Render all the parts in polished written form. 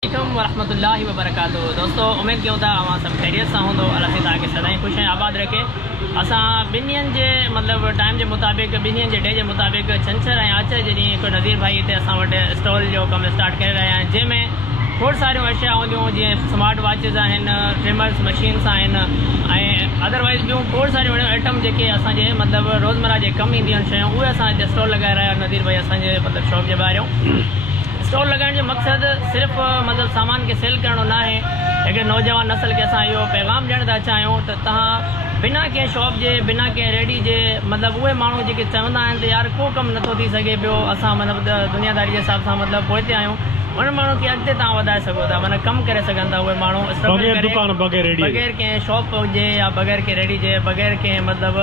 अलैकुम वरहमतुल्लाहि वबरकातुहू। दोस्तों उम्मीद कयूं था अवां सब खैरियत सां हूंदो। अल्लाह ताला तव्हांखे सदाईं ख़ुश ऐं आबाद रखे। असां ॿिनि ॾींहंनि जे मतिलबु टाइम जे मुताबिक़ ॿिनि ॾींहंनि जे डे जे मुताबिक़ छंछरु ऐं आचर जे ॾींहुं हिकु नज़ीर भाई हिते असां वटि स्टॉल जो कमु स्टार्ट करे रहिया आहिनि, जंहिंमें खोड़ सारियूं अशिया हूंदियूं जीअं स्मार्ट वॉचिस आहिनि, ट्रिमर्स मशीन्स आहिनि ऐं अदरवाइज़ ॿियूं खोड़ सारियूं आइटम जेके असांजे मतिलबु रोज़मर्रा जे कमु ईंदियूं आहिनि शयूं, उहे असां हिते स्टॉल लॻाए रहिया आहियूं नज़ीर भाई असांजे मतिलबु शॉप जे ॿाहिरियों। स्टॉल लगाने जो मकसद सिर्फ मतलब सामान के सेल करणो ना है। हिकु नौजवान नस्ल के असां इहो पैगाम ॾियण था चाहियूं त तव्हां बिना कंहिं शॉप जे बिना कंहिं रेडी जे मतिलबु उहे माण्हू जेके चवंदा आहिनि त यार को कमु नथो थी सघे पियो, असां मतिलबु दुनियादारी जे हिसाब सां मतिलबु पोइते आहियूं, उन माण्हू खे अॻिते तव्हां वधाए सघो था, माना कमु करे सघनि था उहे माण्हू बग़ैर कंहिं शॉप हुजे या बग़ैर कंहिं रेडी जे बग़ैर कंहिं मतिलबु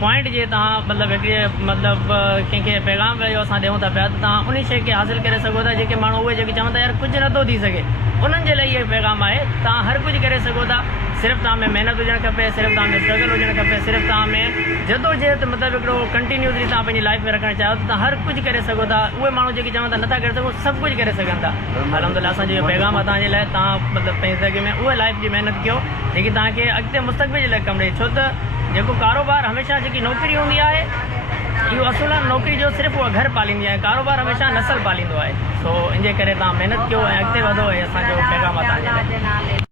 पॉइंट जे तव्हां मतिलबु हिकिड़े मतिलबु कंहिंखे पैगाम कयो असां ॾियूं था पिया त तव्हां उन शइ खे हासिलु करे सघो था जेके माण्हू उहे जेके चवनि था यार कुझु नथो थी सघे, उन्हनि जे लाइ इहो पैगाम आहे। तव्हां हर कुझु करे सघो था, सिर्फ़ु तव्हां में महिनत हुजणु खपे, सिर्फ़ु तव्हां में स्ट्रगल हुजणु खपे, सिर्फ़ु तव्हां में जदोजहद मतिलबु हिकिड़ो कंटिन्यूसली तव्हां पंहिंजी लाइफ में रखणु चाहियो त तव्हां हर कुझु करे सघो था। उहे माण्हू जेके चवनि था नथा करे सघो सभु कुझु करे सघनि था। अलहमदुलिल्लाह असांजो इहो पैगाम आहे तव्हांजे लाइ, तव्हां मतिलबु पंहिंजी ज़िंदगी में उहा लाइफ जी महिनत कयो जेकी तव्हांखे अॻिते मुस्तक़बिल जे लाइ कमु ॾे। छो त जेको कारोबार हमेशह जेकी नौकिरी हूंदी आहे इहो असुलु नौकिरी जो सिर्फ़ु उहा घर पालींदी आहे, कारोबार हमेशह नस्ल पालींदो आहे। सो इन जे करे तव्हां महिनत कयो ऐं अॻिते वधो, ऐं असांजो पैगाम आहे तव्हांजे लाइ।